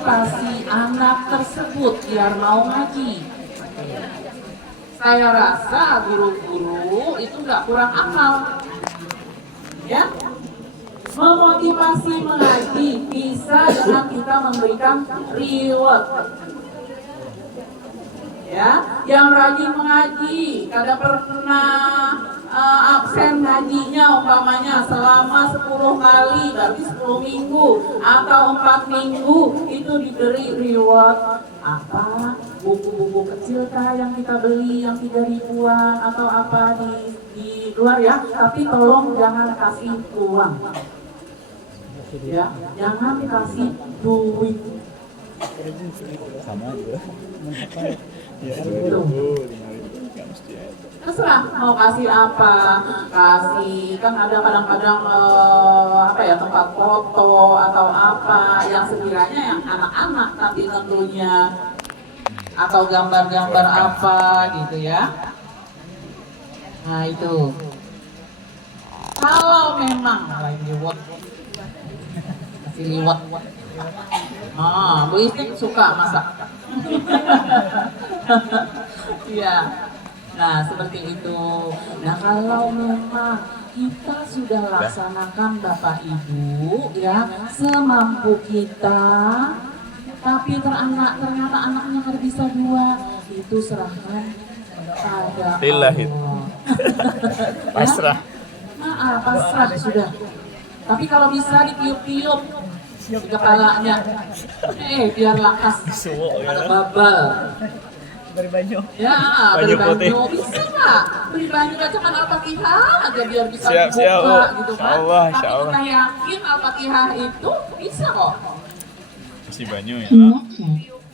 memotivasi anak tersebut biar mau ngaji. Saya rasa guru-guru itu nggak kurang akal, ya. Memotivasi mengaji bisa dengan kita memberikan reward. Ya, yang rajin mengaji, kada pernah absen ngajinya umpamanya selama 10 kali, berarti 10 minggu atau 4 minggu itu diberi reward apa? Buku-buku kecil kah yang kita beli yang 3 ribuan atau apa di luar ya, tapi tolong jangan kasih uang. Ya, jangan kasih duit. Sama juga. Ya, terserah mau kasih apa, kasih kan ada kadang-kadang apa ya, tempat foto atau apa yang sekiranya yang anak-anak nanti tentunya, atau gambar-gambar apa gitu ya. Nah itu kalau memang lain reward, kasih reward. Bu Istik suka masak. Iya. Nah, seperti itu. Nah, kalau memang kita sudah laksanakan Bapak Ibu ya, semampu kita, tapi ternyata anaknya nggak bisa 2, itu serahkan pada Allah. Pasrah. Maaf, pasrah sudah. Tapi kalau bisa ditiup-tiup di kepalanya, biar lakas, ada babal. Beri banyu. Ya, beri banyu bisa nggak? Beri banyu aja kan Al-Fatihah aja biar bisa Siap, dibuka gitu kan. Insyaallah, Tapi insyaallah. kita yakin Al-Fatihah itu bisa kok. Kasih banyu ya.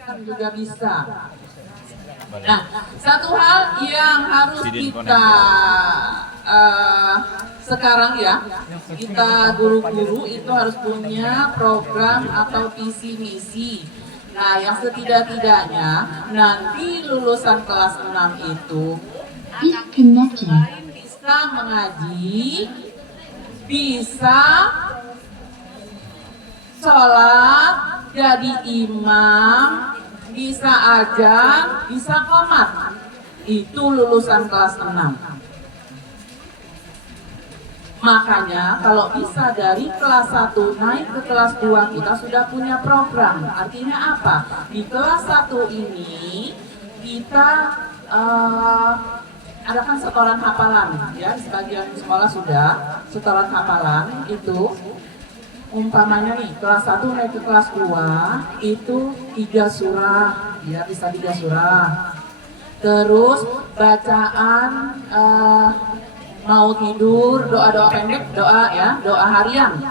Kan juga bisa. Nah, satu hal yang harus kita sekarang ya, kita guru-guru itu harus punya program atau visi misi. Nah, yang setidak-tidaknya nanti lulusan kelas 6 itu lain bisa mengaji, bisa sholat, jadi imam, bisa ajan, bisa qomat. Itu lulusan kelas 6. Makanya kalau bisa dari kelas 1 naik ke kelas 2 kita sudah punya program. Artinya apa? Di kelas 1 ini kita adakan setoran hafalan ya, sebagian sekolah sudah setoran hafalan itu. Umpamanya nih kelas 1 naik ke kelas 2 itu 3 surah ya, bisa 3 surah. Terus bacaan mau tidur, doa-doa pendek, doa ya, doa harian.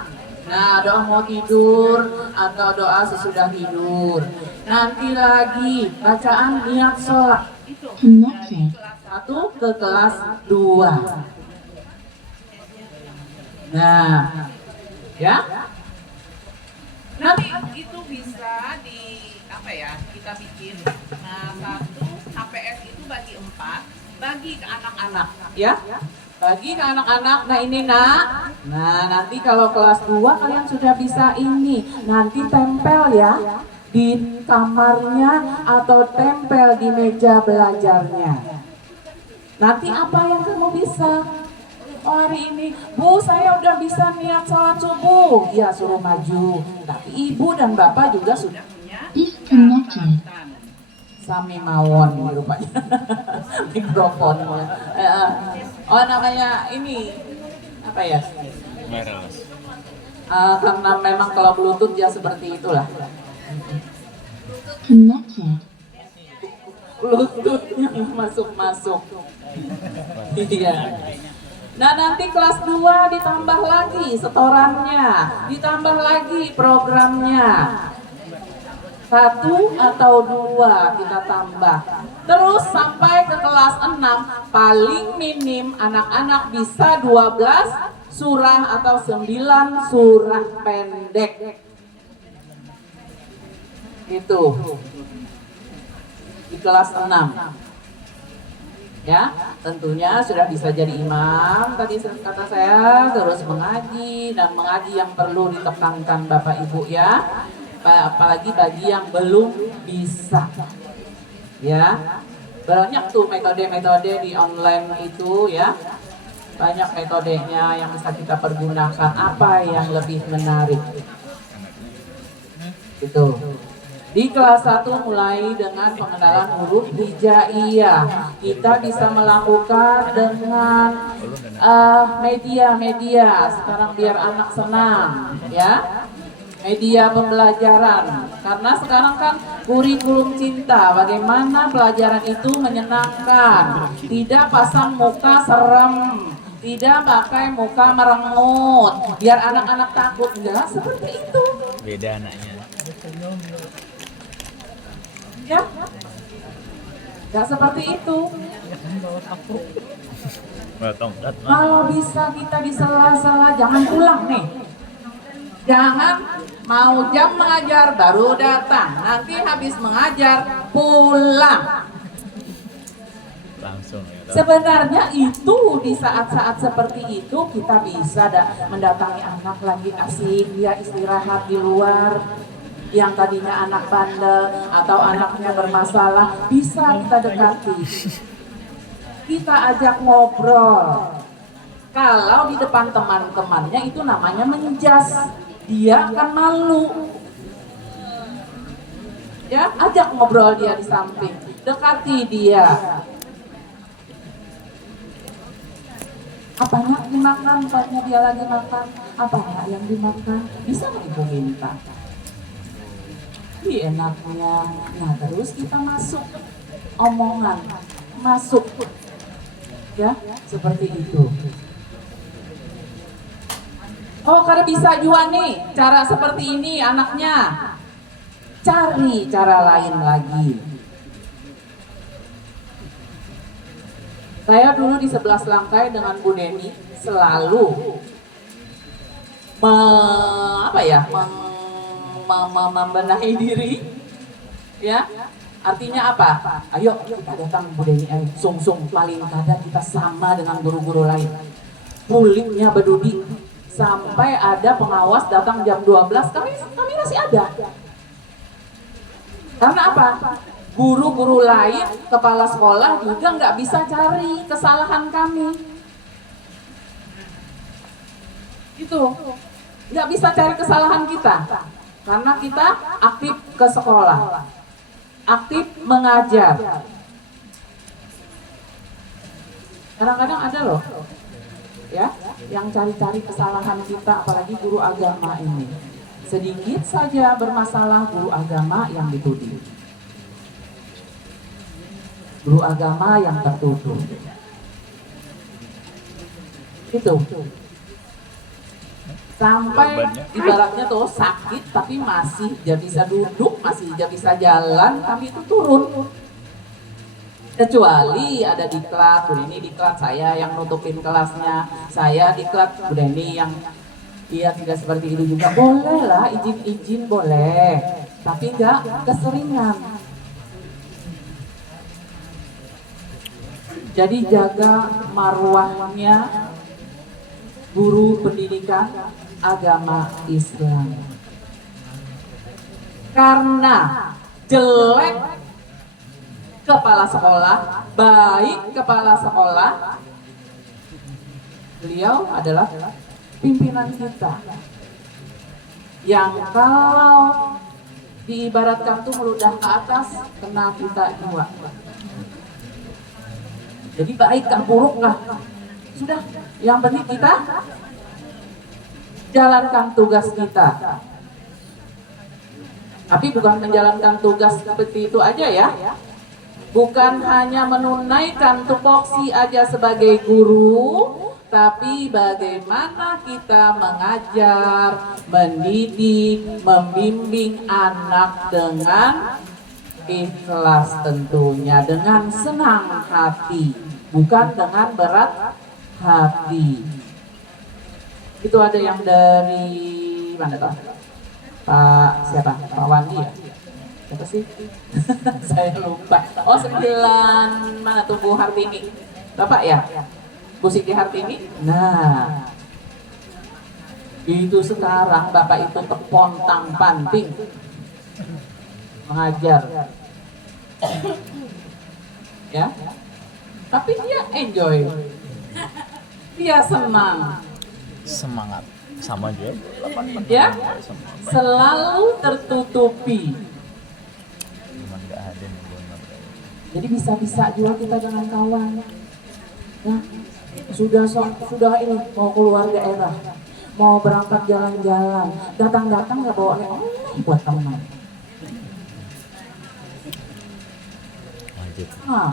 Nah, doa mau tidur atau doa sesudah tidur. Nanti lagi bacaan niat sholat. Itu kelas 1 ke kelas 2. Nah, ya. Nanti itu bisa di apa ya? Kita bikin. Nah, 1 HPS itu bagi 4, bagi ke anak-anak, ya. Bagi ke anak-anak. Nah ini nak, nah nanti kalau kelas 2 kalian sudah bisa ini, nanti tempel ya di kamarnya atau tempel di meja belajarnya. Nanti apa yang kamu bisa? Oh hari ini, Bu saya udah bisa niat sholat subuh. Ya suruh maju. Tapi ibu dan bapak juga sudah punya catatan. Sami mawon rupanya mikrofonnya. Oh namanya ini apa ya? Karena memang kalau Bluetooth ya seperti itulah. Bluetoothnya masuk. Iya. Nah nanti kelas 2 ditambah lagi setorannya, ditambah lagi programnya. 1 atau 2 kita tambah. Terus sampai ke kelas 6 paling minim anak-anak bisa 12 surah atau 9 surah pendek. Itu di kelas 6. Ya, tentunya sudah bisa jadi imam tadi kata saya, terus mengaji dan mengaji yang perlu ditekankan Bapak Ibu ya. apalagi bagi yang belum bisa. Ya, banyak tuh metode-metode di online itu ya. Banyak metodenya yang bisa kita pergunakan. Apa yang lebih menarik? Itu. Di kelas 1 mulai dengan pengenalan huruf hijaiyah. Kita bisa melakukan dengan media-media. Sekarang biar anak senang, ya. Media pembelajaran. Karena sekarang kan kurikulum cinta, bagaimana pelajaran itu menyenangkan. Tidak pasang muka serem, tidak pakai muka merengut, biar anak-anak takut. Enggak seperti itu. Beda anaknya. Ya, nggak seperti itu. Bawa tongkat. Kalau bisa kita di sela-sela, jangan pulang nih. Jangan mau jam mengajar baru datang, nanti habis mengajar pulang. Langsung ya. Sebenarnya itu di saat-saat seperti itu kita bisa mendatangi anak lagi asik, dia istirahat di luar. Yang tadinya anak bandel atau anaknya bermasalah bisa kita dekati, kita ajak ngobrol. Kalau di depan teman-temannya itu namanya menjas, dia akan malu. Ya, ajak ngobrol dia di samping, dekati dia. Apanya dimakan, apanya dia lagi makan, apanya yang dimakan, bisa ibu minta. Enaknya, nah terus kita masuk omongan, masuk, ya seperti itu. Oh karena bisa juga nih cara seperti ini anaknya, cari cara lain lagi. Saya dulu di 11 lantai dengan Bu Neni selalu membenahi diri, ya artinya apa? Ayo kita datang Bu Deni, sung-sung paling kadang kita sama dengan guru-guru lain, pulitnya berdudi sampai ada pengawas datang jam 12, kami masih ada. Karena apa? Guru-guru lain, kepala sekolah juga nggak bisa cari kesalahan kami, gitu, nggak bisa cari kesalahan kita. Karena kita aktif ke sekolah, aktif mengajar. Kadang-kadang ada loh, ya, yang cari-cari kesalahan kita, apalagi guru agama ini. Sedikit saja bermasalah guru agama yang dituding, guru agama yang tertuduh. Itu. Sampai ibaratnya tuh sakit tapi masih dia bisa duduk, masih dia bisa jalan, kami itu turun. Kecuali ada diklat, Bu Deni diklat, saya yang nutupin kelasnya, saya diklat, Bu Deni yang dia tidak seperti itu juga. Boleh lah, izin-izin boleh, tapi enggak keseringan. Jadi jaga marwahnya guru pendidikan agama Islam. Karena jelek kepala sekolah, baik kepala sekolah, beliau adalah pimpinan kita. Yang kalau diibaratkan tuh meludah ke atas, kena kita dua. Jadi baik kah buruk kah? Sudah, yang penting kita jalankan tugas kita. Tapi bukan menjalankan tugas seperti itu aja ya. Bukan hanya menunaikan tupoksi aja sebagai guru, tapi bagaimana kita mengajar, mendidik, membimbing anak dengan ikhlas tentunya, dengan senang hati, bukan dengan berat hati. Itu ada yang dari mana toh? Pak siapa? Pak Wandi ya? Siapa sih? Saya lupa. Oh 9 mana tuh Bu Hartini? Bapak ya? Bu Siti Hartini? Nah, itu sekarang Bapak itu kepontang panting mengajar. Ya. Tapi dia enjoy. Dia senang. Semangat. Sama juga. Ya. Selalu tertutupi. Cuman nggak ada nih benar. Jadi bisa-bisa juga kita dengan kawan. Nah, sudah ini mau keluar daerah, mau berangkat jalan-jalan, datang-datang nggak bawa oleh-oleh buat teman. Lanjut. Nah,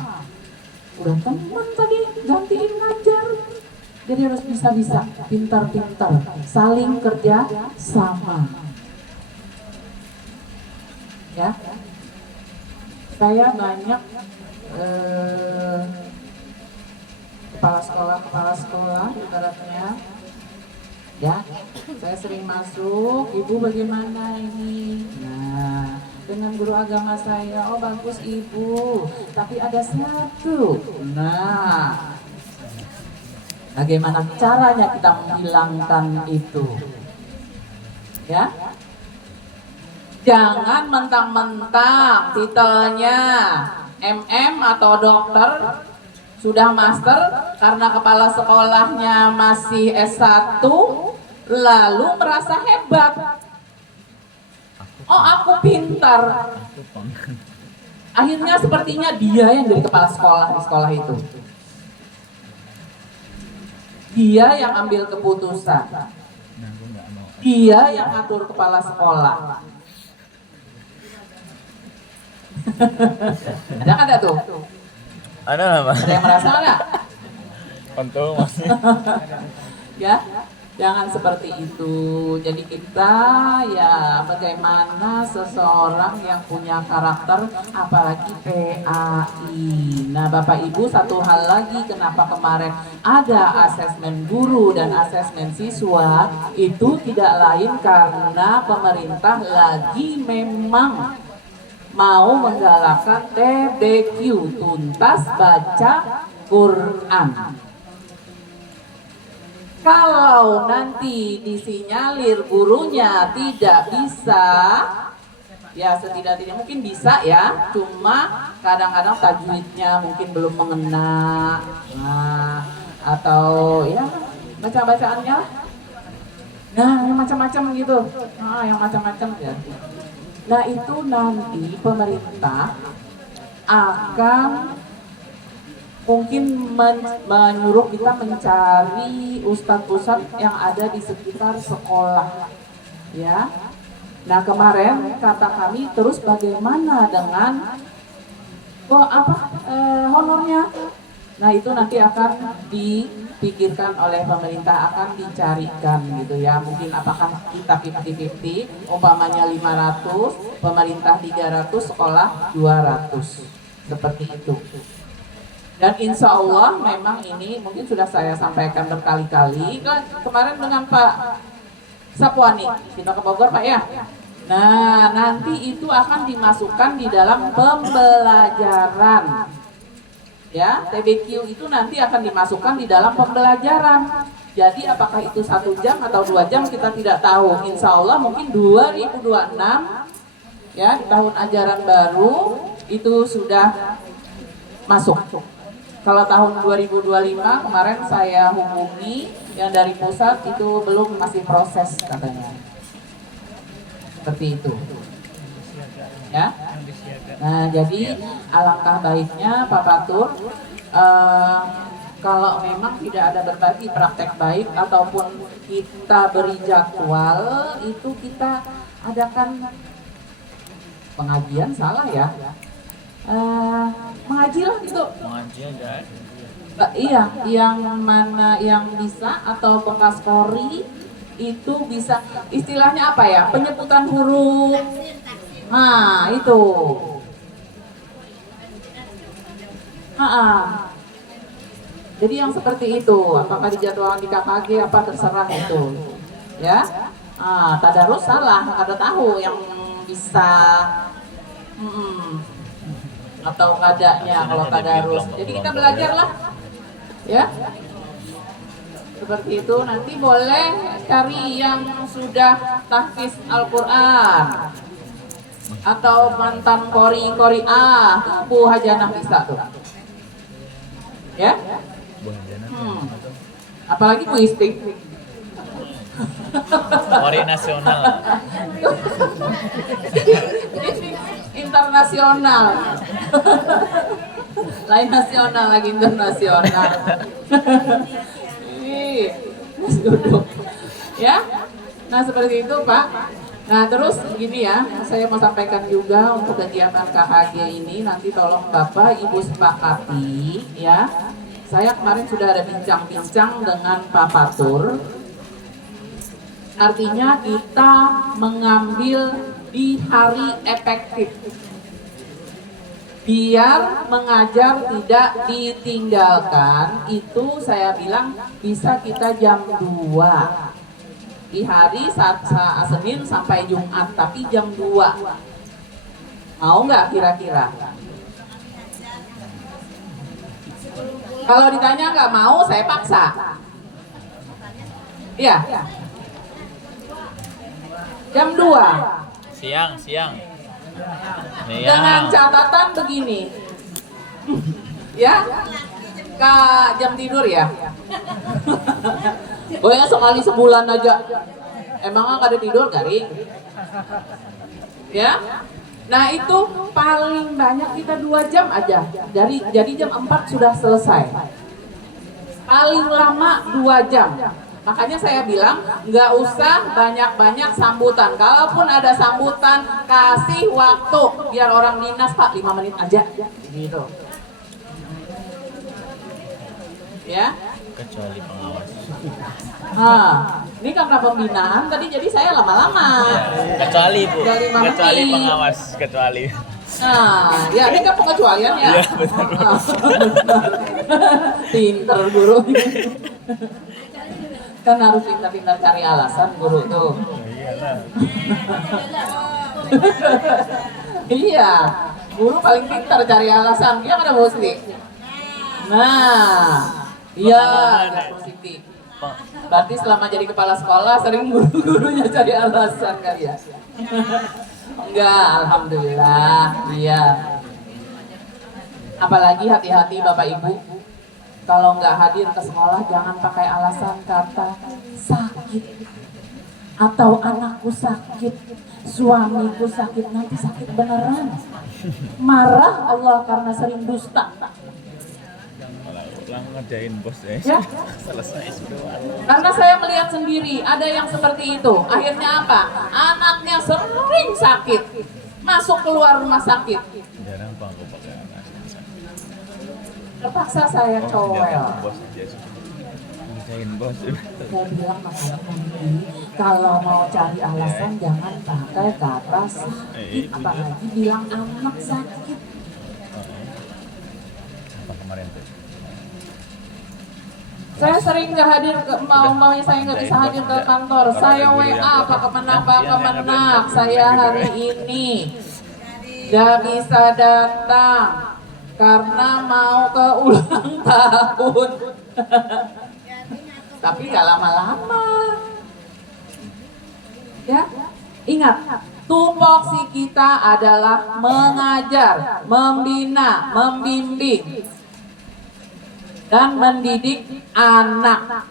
udah teman tadi gantiin ngajar. Jadi harus bisa-bisa, pintar-pintar, saling kerja sama. Ya, saya banyak kepala sekolah ibaratnya, ya, saya sering masuk, ibu bagaimana ini? Nah, dengan guru agama saya, oh bagus ibu, tapi ada satu. Nah, bagaimana caranya kita menghilangkan itu? Ya, jangan mentang-mentang titelnya MM atau dokter, sudah master, karena kepala sekolahnya masih S1, lalu merasa hebat. Oh, aku pintar. Akhirnya sepertinya dia yang jadi kepala sekolah di sekolah itu. Dia yang ambil keputusan. Dia yang ngatur kepala sekolah. Ada tuh? Ada lah, Mas. Ada yang merasa nggak? Untuk masih. Ya, jangan seperti itu. Jadi kita ya bagaimana seseorang yang punya karakter, apalagi PAI. Nah, Bapak Ibu, satu hal lagi, kenapa kemarin ada asesmen guru dan asesmen siswa, itu tidak lain karena pemerintah lagi memang mau menggalakkan TBQ, tuntas baca Quran. Kalau nanti disinyalir gurunya tidak bisa, ya setidak-tidaknya mungkin bisa ya, cuma kadang-kadang tajwidnya mungkin belum mengena, nah, atau ya baca-bacaannya, nah yang macam-macam gitu, nah yang macam-macam ya. Nah itu nanti pemerintah akan mungkin menyuruh kita mencari ustadz-ustadz yang ada di sekitar sekolah, ya. Nah kemarin kata kami, terus bagaimana dengan honornya? Nah itu nanti akan dipikirkan oleh pemerintah, akan dicarikan gitu ya. Mungkin apakah kita 50-50, umpamanya 500, pemerintah 300, sekolah 200, seperti itu. Dan insya Allah memang ini mungkin sudah saya sampaikan berkali-kali. Kan kemarin dengan Pak Sapuani, kita ke Bogor Pak ya. Nah nanti itu akan dimasukkan di dalam pembelajaran. Ya, TBQ itu nanti akan dimasukkan di dalam pembelajaran. Jadi apakah itu 1 jam atau 2 jam kita tidak tahu. Insya Allah mungkin 2026 ya, di tahun ajaran baru itu sudah masuk. Kalau tahun 2025 kemarin saya hubungi yang dari pusat itu belum, masih proses katanya. Seperti itu. Ya. Nah, jadi alangkah baiknya Pak Patur, kalau memang tidak ada berbagi praktek baik ataupun kita beri jadwal, itu kita adakan pengajian, salah ya, mengaji lah gitu. Mengaji aja. Iya, yang mana yang bisa atau bekas kori itu bisa, istilahnya apa ya, penyebutan huruf. Nah itu. Jadi yang seperti itu, apakah dijadwalkan di KKG apa terserah itu, ya. Tadarus salah, ada tahu yang bisa, atau kadanya kalau tadarus. Jadi kita belajar lah, ya. Seperti itu. Nanti boleh cari yang sudah tahfiz Al-Quran. Atau mantan kori ah, Bu Hajanah bisa tuh. Ya? Buah jana. Apalagi Bu Istik. Ori nasional. Internasional. Lain nasional lagi internasional. Ih, Mas duduk. Ya? Nah seperti itu Pak. Nah terus gini ya, saya mau sampaikan juga untuk kegiatan KHG ini nanti tolong Bapak Ibu sepakati ya. Saya kemarin sudah ada bincang-bincang dengan Pak Patur. Artinya kita mengambil di hari efektif. Biar mengajar tidak ditinggalkan, itu saya bilang bisa kita jam 2. Di hari Senin sampai Jumat, tapi jam 2. Mau nggak kira-kira? Kalau ditanya nggak mau, saya paksa. Iya. Jam 2. Siang. Dengan catatan begini. Ya. Ke jam tidur ya. Oh ya sekali sebulan aja. Emang nggak ada tidur kali? Ya. Nah itu paling banyak kita 2 jam aja. Jadi jam 4 sudah selesai. Paling lama 2 jam. Makanya saya bilang nggak usah banyak-banyak sambutan. Kalaupun ada sambutan, kasih waktu biar orang dinas Pak 5 menit aja. Gitu. Ya. Kecuali pengawas. Nah, ini karena pembinaan tadi jadi saya lama-lama. Kecuali Bu. Udah 5 Kecuali menit. pengawas, kecuali. Nah, ya ini kan pengecualian ya. Iya, benar. Pinter guru. Kan harus pintar-pintar cari alasan guru tuh. Iya, guru paling pintar cari alasan. Dia kan ada musik. Nah, iya, Bu Siti. Berarti selama jadi kepala sekolah sering guru-gurunya cari alasan kali ya? Enggak, alhamdulillah, iya. Apalagi hati-hati Bapak Ibu, kalau nggak hadir ke sekolah jangan pakai alasan kata sakit atau anakku sakit, suamiku sakit, nanti sakit beneran. Marah Allah karena sering dusta. Ulang ngerjain bos Ya. Selesai sudah. Karena saya melihat sendiri ada yang seperti itu. Akhirnya apa? Anaknya sering sakit, masuk keluar rumah sakit. Jarang Bang aku pakai anak. Terpaksa saya cowel. Bos aja sih. Ngerjain bos. Saya bilang makanya nanti kalau mau cari alasan jangan pakai kata sakit, apalagi bilang anak sakit. Apa kemarin tuh? Saya sering nggak hadir, maunya saya nggak bisa hadir ke kantor. Saya WA Pak Kemenak, saya hari ini nggak bisa datang karena mau ke ulang tahun. Tapi nggak lama-lama. Ya, ingat, tupoksi kita adalah mengajar, membina, membimbing, dan mendidik anak.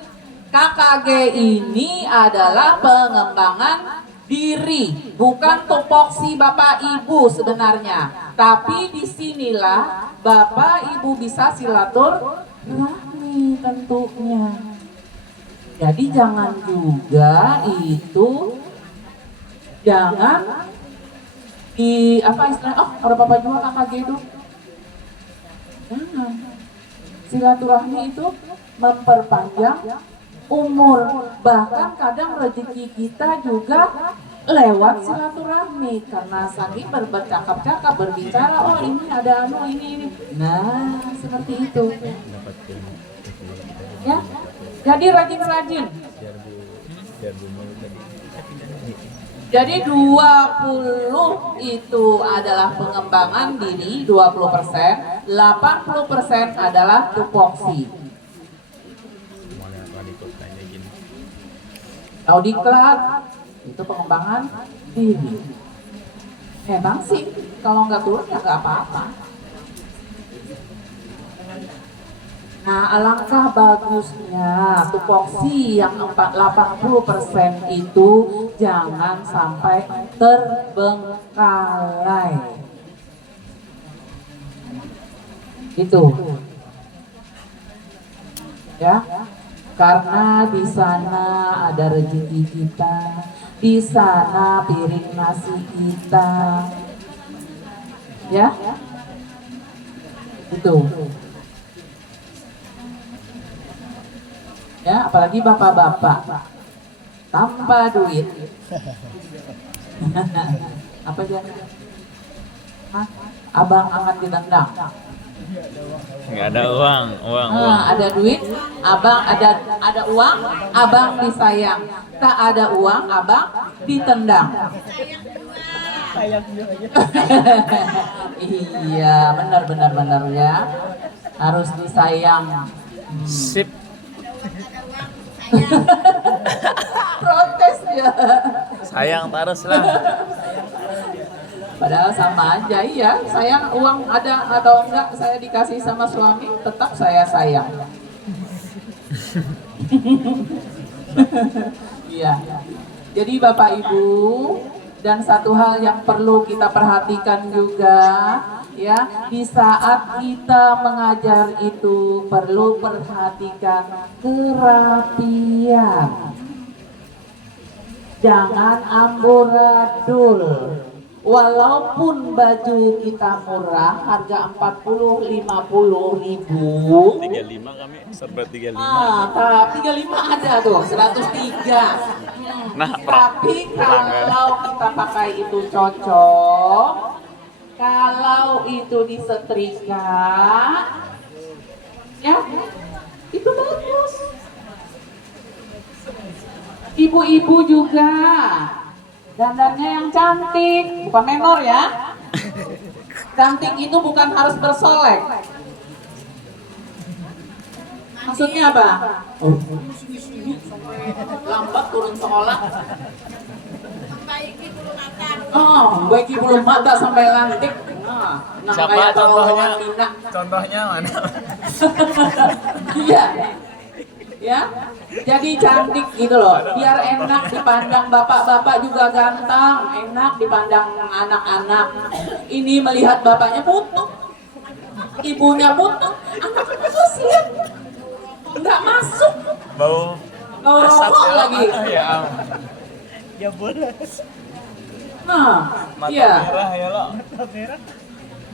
KKG ini adalah pengembangan diri, bukan tupoksi Bapak Ibu sebenarnya. Tapi disinilah Bapak Ibu bisa silaturahmi tentunya. Jadi jangan juga itu, jangan di apa istilahnya, oh ada Bapak juga KKG itu. Jangan. Silaturahmi itu memperpanjang umur, bahkan kadang rezeki kita juga lewat silaturahmi karena saking bercakap-cakap, berbicara, oh ini ada anu ini. Nah seperti itu ya, jadi rajin-rajin. Jadi 20 itu adalah pengembangan diri, 20%, 80% adalah tupoksi. Tahu diklat itu pengembangan diri. Memang sih, kalau nggak turun ya nggak apa-apa. Nah, alangkah bagusnya tupoksi yang 80% itu jangan sampai terbengkalai. Itu. Ya. Karena di sana ada rezeki kita, di sana piring nasi kita. Ya. Itu. Ya, apalagi bapak-bapak tanpa duit. Apa dia? Hah? Abang akan ditendang. Nggak ada uang. Ada duit, abang ada uang, abang disayang. Tak ada uang, abang ditendang. Sayang juga. Iya, benar ya. Harus disayang. Sip. Protes ya. Sayang terus lah. Padahal sama aja, iya. Sayang uang ada atau enggak, saya dikasih sama suami, tetap saya sayang. Iya. Jadi Bapak Ibu, dan satu hal yang perlu kita perhatikan juga, ya, di saat kita mengajar itu perlu perhatikan kerapian. Jangan amburadul. Walaupun baju kita murah, harga 40-50 ribu. 35 kami, serba 35. 35 ada tuh, 103. Nah, Tapi kalau kita pakai itu cocok, kalau itu disetrika, ya, itu bagus. Ibu-ibu juga. Dandannya yang cantik, bukan menor ya. Cantik itu bukan harus bersolek. Maksudnya apa? Lambat turun sekolah. Baiki bulu mata sampai lantik. Nah, Siapa kayak contohnya? Tina. Contohnya mana? Iya. Ya, jadi cantik gitu loh, biar enak dipandang bapak-bapak juga ganteng, enak dipandang anak-anak. Ini melihat bapaknya putuk, ibunya putuk, anaknya siap, nggak masuk, Bau rokok lagi. Ya, Ya boleh. Nah, mata iya. merah ya lo.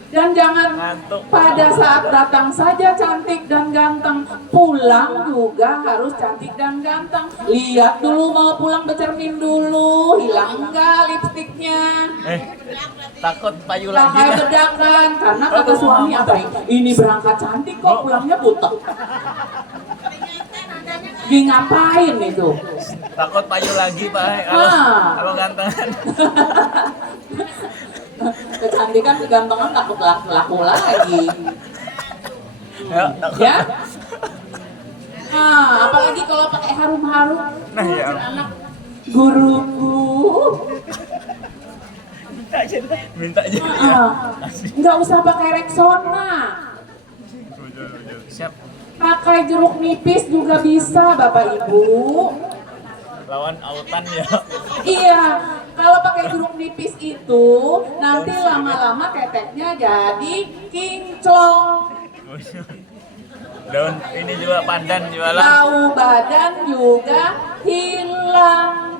Dan jangan Ngantuk. pada saat datang saja cantik dan ganteng, pulang juga harus cantik dan ganteng. Lihat dulu, mau pulang bercermin dulu, hilang enggak lipstiknya. Takut payu lagi. Pakai bedakan, karena kata suami apa? Ini berangkat cantik kok pulangnya butek. Di ngapain itu? Takut payu lagi, Pak. Kalau gantengan. Kecantikan, kegantengan takut laku lagi. Ya, takut. Ya? Apalagi kalau pakai harum-harum. Nah, ya. Anak guruku. Minta aja. Nggak usah pakai Rexona. Siap. Pakai jeruk nipis juga bisa, Bapak Ibu. Lawan autan ya. Iya, kalau pakai jeruk nipis itu nanti lama-lama keteknya jadi kinclong. Daun ini juga pandan jualan. Bau badan juga hilang.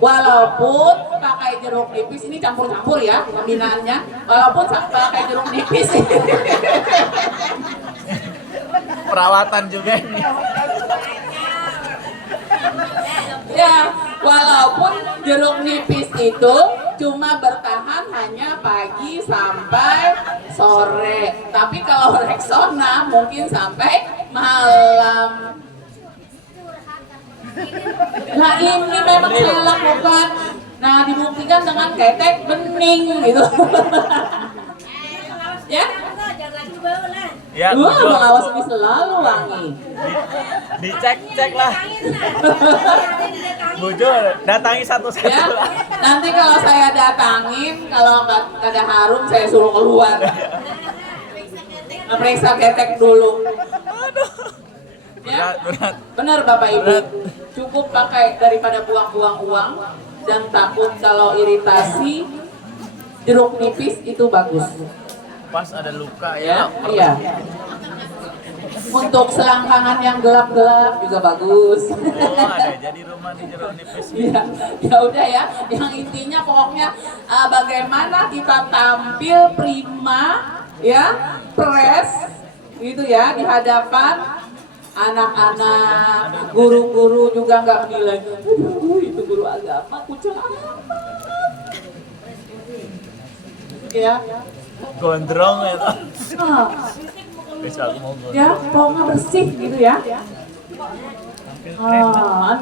Walaupun pakai jeruk nipis, ini campur-campur ya pembinaannya. Walaupun pakai jeruk nipis. Perawatan juga ini. Ya, walaupun jeruk nipis itu cuma bertahan hanya pagi sampai sore. Tapi kalau Rexona mungkin sampai malam. Nah, ini memang saya lakukan. Nah, dibuktikan dengan ketek bening gitu. Ya? Ya, Wah, jujur. pengawas ini selalu wangi. Dicek lah. Bujur, datangi Ya, satu-satu lah. nanti kalau saya datangin, kalau nggak ada harum, saya suruh keluar. Periksa ketek dulu. Ya, Berat. benar Bapak Ibu. Cukup pakai daripada buang-buang uang dan takut kalau iritasi, jeruk nipis itu bagus. Pas ada luka Ya, ya. iya. Untuk selangkangan yang gelap-gelap juga bagus. Oh, ada jadi rumah di jeruk nipis. Iya, ya udah ya. Yang intinya pokoknya bagaimana kita tampil prima, ya, fresh, gitu ya di hadapan anak-anak, guru-guru juga nggak menilai. Aduh, itu guru agama kucing amat. Ya, Gondrong ya. nah, Besok aku mau gondrong. ya, pokoknya bersih gitu ya.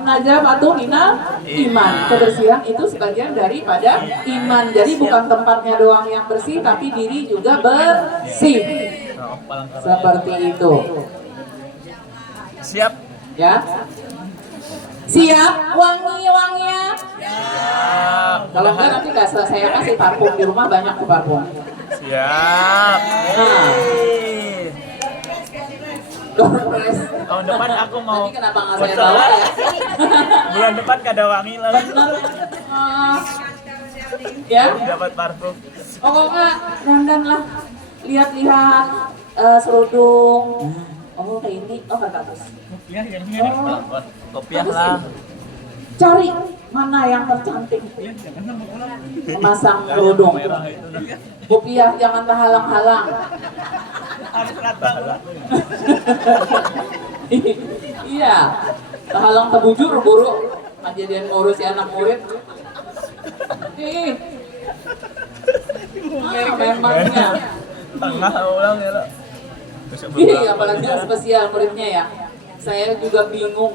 Aja patuh minal iman. Kebersihan itu sebagian daripada iman. Jadi bukan tempatnya doang yang bersih, tapi diri juga bersih. Nah, palang karaya. Seperti itu. Siap. Ya. Siap wangi-wangian. Siap. Kalau enggak nanti nggak saya kasih parfum di rumah, banyak tuh parfum. Siap. Yeay. Doorpress. Tahun depan aku mau. Nanti kenapa nggak saya bawa ya? Bulan depan kada wangi lagi. Bener. Ya. Dapat parfum. Pokoknya dandan lah, lihat-lihat serudung. Oh kayak ini, oh kan bagus. Ya, yang ini. Oh, Kopiah lah. cari mana yang tercantik. Ya, jangan sama ulang. Memasang kerudung. Merah itu nah. Kopiah jangan terhalang-halang. Harus rata. Iya, terhalang terbujur guru. Kejadian ngurusi anak murid. Ih, memangnya. Tengah ulang ya lo. Iya, apalagi yang spesial muridnya ya. Saya juga bingung.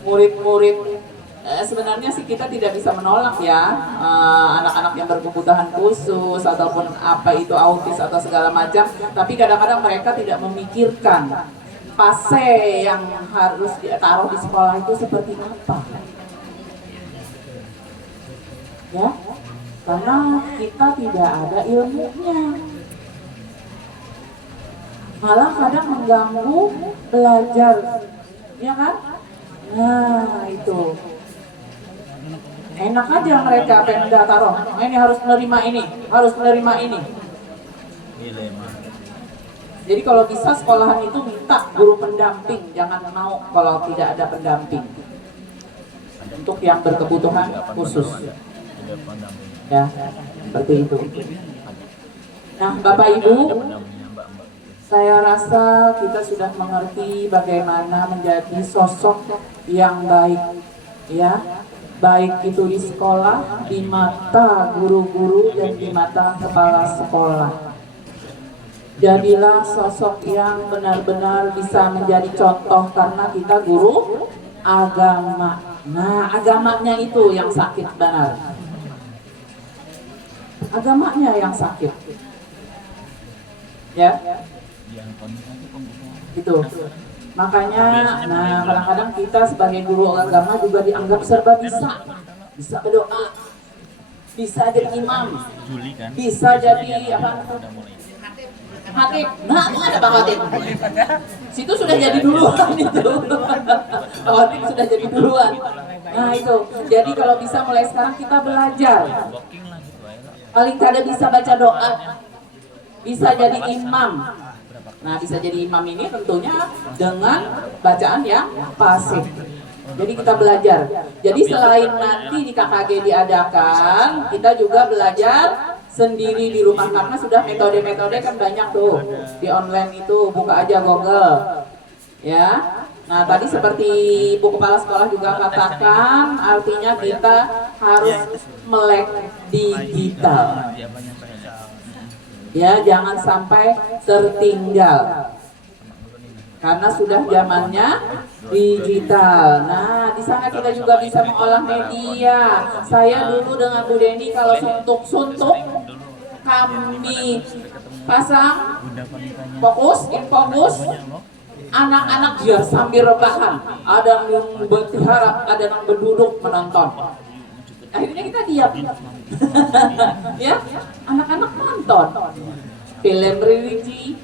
Murid-murid sebenarnya sih kita tidak bisa menolak ya anak-anak yang berkebutuhan khusus ataupun apa itu autis atau segala macam. Tapi kadang-kadang mereka tidak memikirkan fase yang harus ditaruh di sekolah itu seperti apa. Ya, karena kita tidak ada ilmunya. Malah kadang mengganggu belajar, ya kan? Nah itu enak aja mereka Pemda taruh, ini harus menerima ini, harus menerima ini. Dilema. Jadi kalau bisa sekolahan itu minta guru pendamping, jangan mau kalau tidak ada pendamping untuk yang berkebutuhan khusus. Ada pendamping. Ya, seperti itu. Nah, Bapak Ibu, Ada pendampingnya mbak-mbak. saya rasa kita sudah mengerti bagaimana menjadi sosok yang baik, ya, baik itu di sekolah, di mata guru-guru dan di mata kepala sekolah. Jadilah sosok yang benar-benar bisa menjadi contoh karena kita guru agama. Nah, agamanya itu yang sakit benar. Agamanya yang sakit. Ya. Itu makanya nah kadang-kadang kita sebagai guru agama juga dianggap serba bisa berdoa, bisa jadi imam, Juli kan. bisa jadi apa hatib. Nah itu ada Pak Hatib, situ sudah jadi duluan itu. Pak Hatib sudah jadi duluan. Nah itu jadi kalau bisa mulai sekarang kita belajar, Walking lah gitu aja lah. paling kada bisa baca doa, bisa jadi imam. Nah, bisa jadi imam ini tentunya dengan bacaan yang pasif. Jadi kita belajar. Jadi selain nanti di KKG diadakan, kita juga belajar sendiri di rumah karena sudah metode-metode kan banyak tuh di online itu, buka aja Google. Ya. Nah, tadi seperti Bu Kepala Sekolah juga katakan, artinya kita harus melek digital. Dia banyak baca. Ya, jangan sampai tertinggal karena sudah zamannya digital. Nah, di sana kita juga bisa mengolah media. Saya dulu dengan Bu Deni kalau suntuk-suntuk kami pasang fokus, in fokus. Anak-anak ya sambil rebahan, ada yang berharap, ada yang berduduk menonton. Akhirnya kita diam. Ya, anak-anak nonton film religi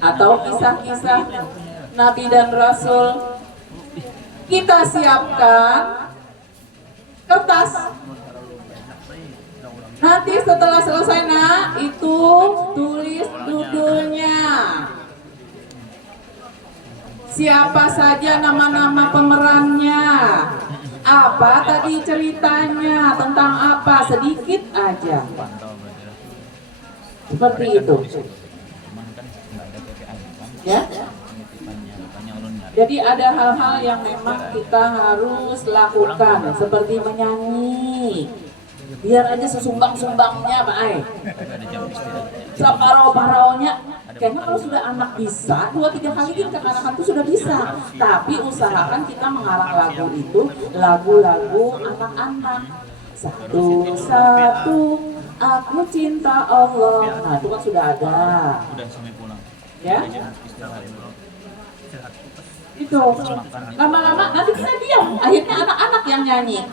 atau kisah-kisah Nabi dan Rasul. Kita siapkan kertas. Nanti setelah selesai nak, itu tulis judulnya. Siapa saja nama-nama pemerannya, apa tadi ceritanya, tentang apa, sedikit aja. Seperti itu. Ya. Jadi ada hal-hal yang memang kita harus lakukan, seperti menyanyi. Biar aja sesumbang-sumbangnya, Pak Ai. Separoh-parohnya. Kayaknya kalau sudah anak bisa, 2-3 kali kan kekanakan itu sudah bisa. Tapi usahakan kita mengarang lagu itu, lagu-lagu anak-anak. Satu-satu, aku cinta Allah. Nah itu kan sudah ada. Udah sampai pulang. Ya? Itu. Lama-lama nanti kita diam. Akhirnya anak-anak yang nyanyi.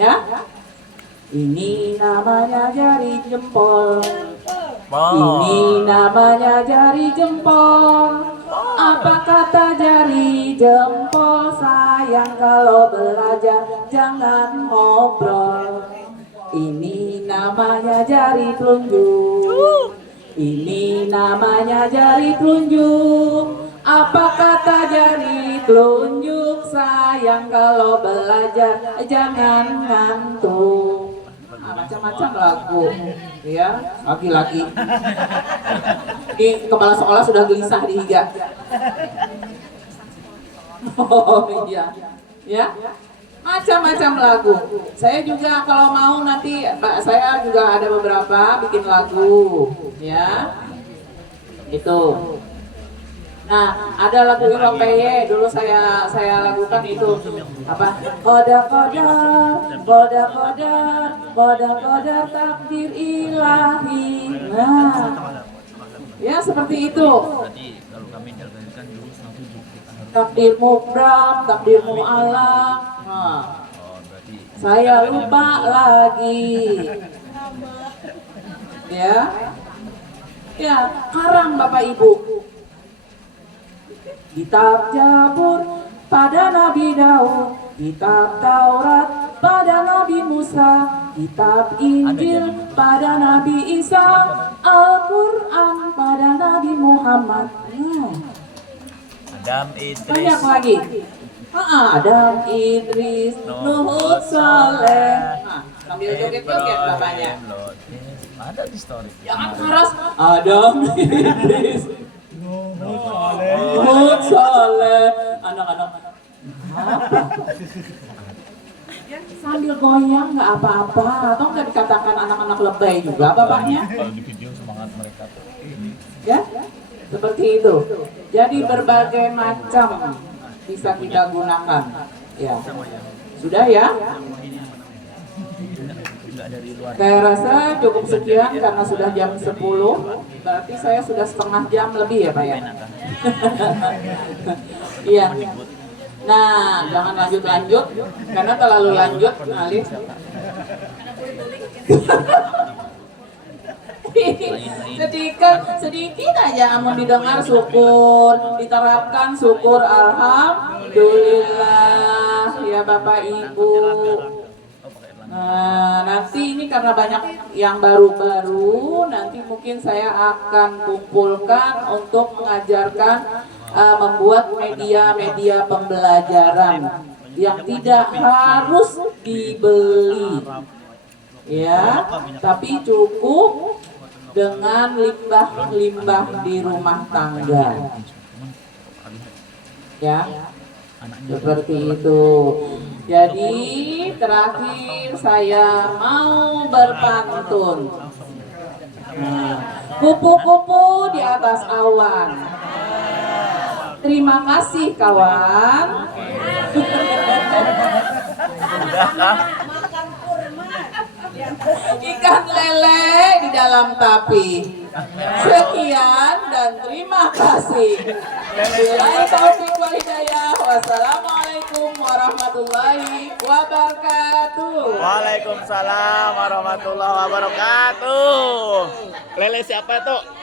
Ya? Ini namanya jari jempol. Ini namanya jari jempol. Apa kata jari jempol? Sayang kalau belajar jangan ngobrol. Ini namanya jari telunjuk. Ini namanya jari telunjuk. Apa kata jari telunjuk? Sayang kalau belajar jangan ngantuk. Macam-macam lagu, ya, laki-laki. Ini kepala sekolah sudah gelisah dihiga. Oh iya, ya, macam-macam lagu. Saya juga kalau mau nanti, saya juga ada beberapa bikin lagu, ya, itu. Nah, ada lagu Iropeye dulu saya lakukan itu apa? Koda takdir ilahi. Nah, ya seperti itu. Takdir mubram, takdir mu'alaq. Nah, saya lupa lagi. Ya, ya, karang Bapak Ibu. Kitab Zabur pada Nabi Daud, kitab Taurat pada Nabi Musa, kitab Injil pada Nabi Isa, Al-Quran pada Nabi Muhammad. Adam Idris. Banyak lagi. Adam Idris, Nuh Saleh. Nah, sambil joget-joget bapaknya. Ada di story. Jangan keras. Adam Idris. Nuh Saleh. Anak-anak. Sambil goyang nggak apa-apa, atau nggak dikatakan anak-anak lebay juga bapaknya? Kalau di video semangat mereka tuh. Ya, seperti itu. Jadi berbagai macam bisa kita gunakan. Ya, sudah ya. Saya rasa cukup sekian karena sudah jam 10. Berarti saya sudah setengah jam lebih ya Pak ya. Iya. Nah, jangan lanjut-lanjut karena terlalu lanjut Alif. sedikit aja amun didengar syukur, diterapkan syukur, alhamdulillah ya Bapak Ibu. Nah, nanti ini karena banyak yang baru-baru, nanti mungkin saya akan kumpulkan untuk mengajarkan membuat media-media pembelajaran yang tidak harus dibeli, ya, tapi cukup dengan limbah-limbah di rumah tangga, ya, seperti itu. Jadi terakhir saya mau berpantun. Kupu-kupu di atas awan. Terima kasih kawan. Udah kah? Makan kurma di atas Ikan lele di dalam tapi. Sekian dan terima kasih. Wabillahi taufiq wal hidayah. Wassalamualaikum warahmatullahi wabarakatuh. Waalaikumsalam warahmatullahi wabarakatuh. Lele siapa tuh?